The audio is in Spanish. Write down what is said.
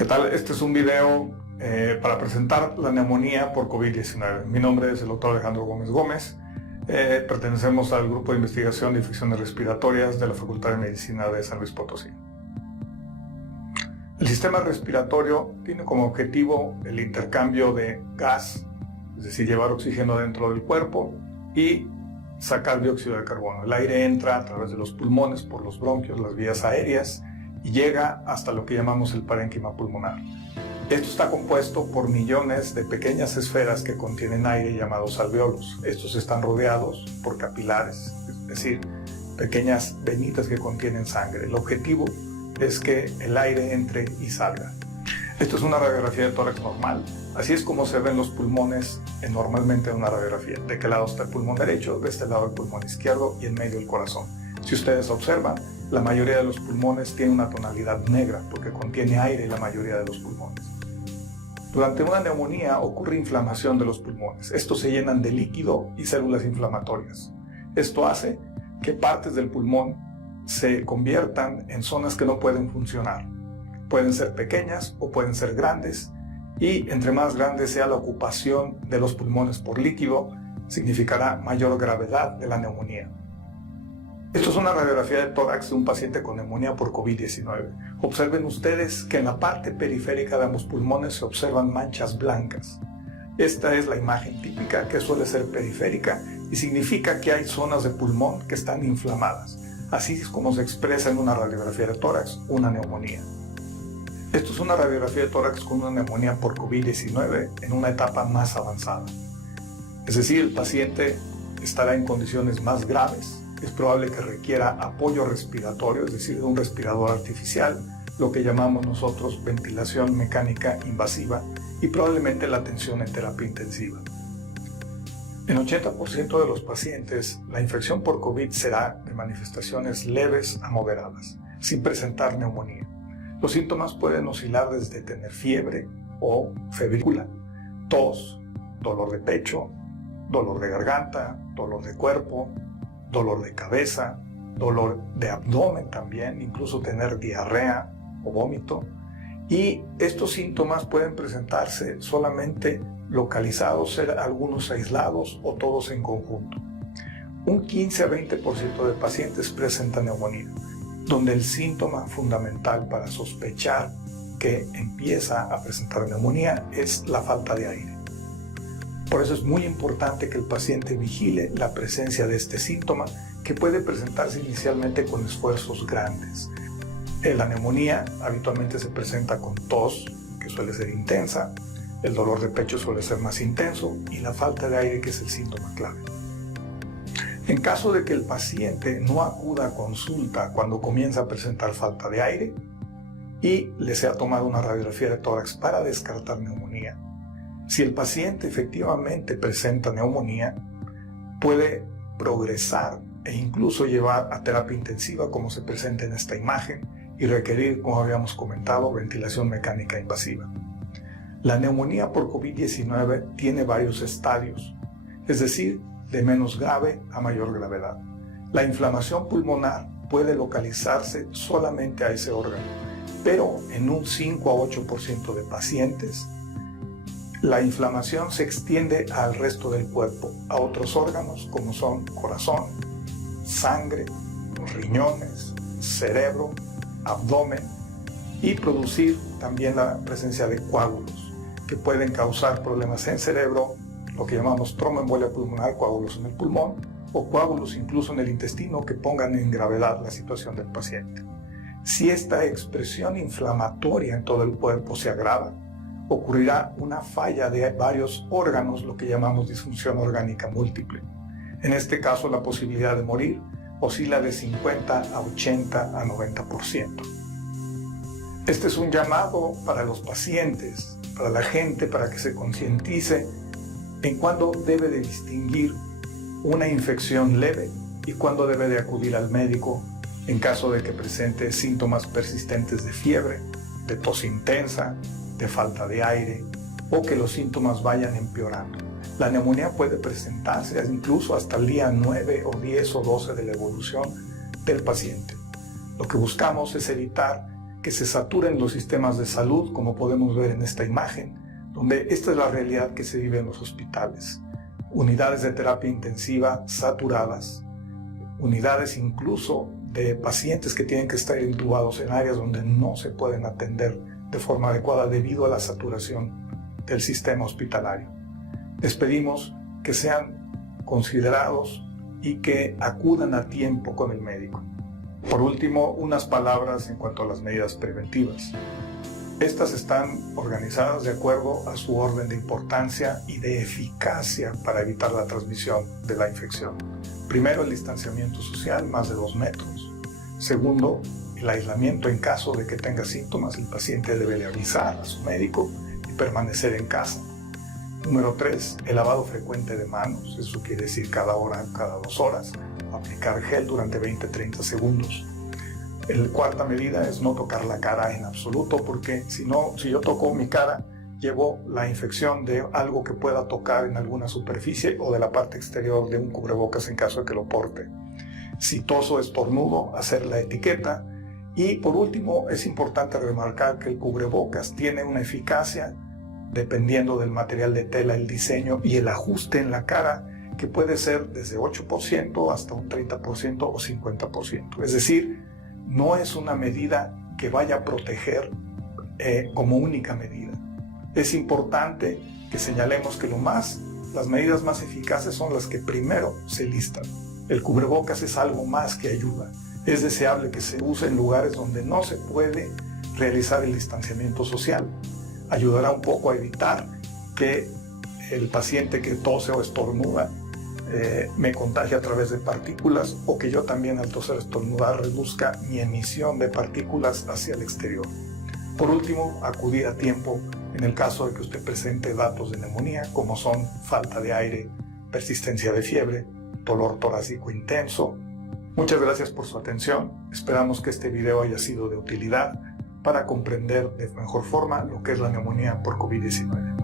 ¿Qué tal? Este es un video para presentar la neumonía por COVID-19. Mi nombre es el doctor Alejandro Gómez Gómez. Pertenecemos al Grupo de Investigación de Infecciones Respiratorias de la Facultad de Medicina de San Luis Potosí. El sistema respiratorio tiene como objetivo el intercambio de gas, es decir, llevar oxígeno dentro del cuerpo y sacar dióxido de carbono. El aire entra a través de los pulmones, por los bronquios, las vías aéreas, y llega hasta lo que llamamos el parénquima pulmonar. Esto está compuesto por millones de pequeñas esferas que contienen aire llamados alveolos. Estos están rodeados por capilares, es decir, pequeñas venitas que contienen sangre. El objetivo es que el aire entre y salga. Esto es una radiografía de tórax normal. Así es como se ven los pulmones normalmente en una radiografía. ¿De qué lado está el pulmón derecho? De este lado el pulmón izquierdo y en medio el corazón. Si ustedes observan, la mayoría de los pulmones tiene una tonalidad negra porque contiene aire la mayoría de los pulmones. Durante una neumonía ocurre inflamación de los pulmones. Estos se llenan de líquido y células inflamatorias. Esto hace que partes del pulmón se conviertan en zonas que no pueden funcionar. Pueden ser pequeñas o pueden ser grandes, y entre más grande sea la ocupación de los pulmones por líquido, significará mayor gravedad de la neumonía. Esto es una radiografía de tórax de un paciente con neumonía por COVID-19. Observen ustedes que en la parte periférica de ambos pulmones se observan manchas blancas. Esta es la imagen típica, que suele ser periférica y significa que hay zonas de pulmón que están inflamadas. Así es como se expresa en una radiografía de tórax una neumonía. Esto es una radiografía de tórax con una neumonía por COVID-19 en una etapa más avanzada. Es decir, el paciente estará en condiciones más graves. Es probable que requiera apoyo respiratorio, es decir, de un respirador artificial, lo que llamamos nosotros ventilación mecánica invasiva, y probablemente la atención en terapia intensiva. En 80% de los pacientes, la infección por COVID será de manifestaciones leves a moderadas, sin presentar neumonía. Los síntomas pueden oscilar desde tener fiebre o febrícula, tos, dolor de pecho, dolor de garganta, dolor de cuerpo, dolor de cabeza, dolor de abdomen también, incluso tener diarrea o vómito. Y estos síntomas pueden presentarse solamente localizados, ser algunos aislados o todos en conjunto. Un 15 a 20% de pacientes presentan neumonía, donde el síntoma fundamental para sospechar que empieza a presentar neumonía es la falta de aire. Por eso es muy importante que el paciente vigile la presencia de este síntoma, que puede presentarse inicialmente con esfuerzos grandes. La neumonía habitualmente se presenta con tos, que suele ser intensa, el dolor de pecho suele ser más intenso y la falta de aire, que es el síntoma clave. En caso de que el paciente no acuda a consulta cuando comienza a presentar falta de aire y le sea tomada una radiografía de tórax para descartar neumonía, si el paciente efectivamente presenta neumonía, puede progresar e incluso llevar a terapia intensiva, como se presenta en esta imagen, y requerir, como habíamos comentado, ventilación mecánica invasiva. La neumonía por COVID-19 tiene varios estadios, es decir, de menos grave a mayor gravedad. La inflamación pulmonar puede localizarse solamente a ese órgano, pero en un 5 a 8% de pacientes, la inflamación se extiende al resto del cuerpo, a otros órganos como son corazón, sangre, riñones, cerebro, abdomen, y producir también la presencia de coágulos que pueden causar problemas en cerebro, lo que llamamos tromboembolia pulmonar, coágulos en el pulmón, o coágulos incluso en el intestino que pongan en gravedad la situación del paciente. Si esta expresión inflamatoria en todo el cuerpo se agrava, ocurrirá una falla de varios órganos, lo que llamamos disfunción orgánica múltiple. En este caso, la posibilidad de morir oscila de 50 a 80 a 90%. Este es un llamado para los pacientes, para la gente, para que se concientice en cuándo debe de distinguir una infección leve y cuándo debe de acudir al médico en caso de que presente síntomas persistentes de fiebre, de tos intensa, de falta de aire, o que los síntomas vayan empeorando. La neumonía puede presentarse incluso hasta el día 9 o 10 o 12 de la evolución del paciente. Lo que buscamos es evitar que se saturen los sistemas de salud, como podemos ver en esta imagen, donde esta es la realidad que se vive en los hospitales. Unidades de terapia intensiva saturadas, unidades incluso de pacientes que tienen que estar intubados en áreas donde no se pueden atender de forma adecuada debido a la saturación del sistema hospitalario. Les pedimos que sean considerados y que acudan a tiempo con el médico. Por último, unas palabras en cuanto a las medidas preventivas. Estas están organizadas de acuerdo a su orden de importancia y de eficacia para evitar la transmisión de la infección. Primero, el distanciamiento social, más de 2 metros. Segundo, el aislamiento en caso de que tenga síntomas. El paciente debe de avisar a su médico y permanecer en casa. Número 3, el lavado frecuente de manos. Eso quiere decir cada hora, cada 2 horas. Aplicar gel durante 20-30 segundos. La cuarta medida es no tocar la cara en absoluto, porque si yo toco mi cara, llevo la infección de algo que pueda tocar en alguna superficie o de la parte exterior de un cubrebocas en caso de que lo porte. Si toso o estornudo, hacer la etiqueta. Y por último, es importante remarcar que el cubrebocas tiene una eficacia dependiendo del material de tela, el diseño y el ajuste en la cara, que puede ser desde 8% hasta un 30% o 50%. Es decir, no es una medida que vaya a proteger como única medida. Es importante que señalemos que las medidas más eficaces son las que primero se listan. El cubrebocas es algo más que ayuda. Es deseable que se use en lugares donde no se puede realizar el distanciamiento social. Ayudará un poco a evitar que el paciente que tose o estornuda me contagie a través de partículas, o que yo también al toser o estornudar reduzca mi emisión de partículas hacia el exterior. Por último, acudir a tiempo en el caso de que usted presente datos de neumonía, como son falta de aire, persistencia de fiebre, dolor torácico intenso. Muchas gracias por su atención. Esperamos que este video haya sido de utilidad para comprender de mejor forma lo que es la neumonía por COVID-19.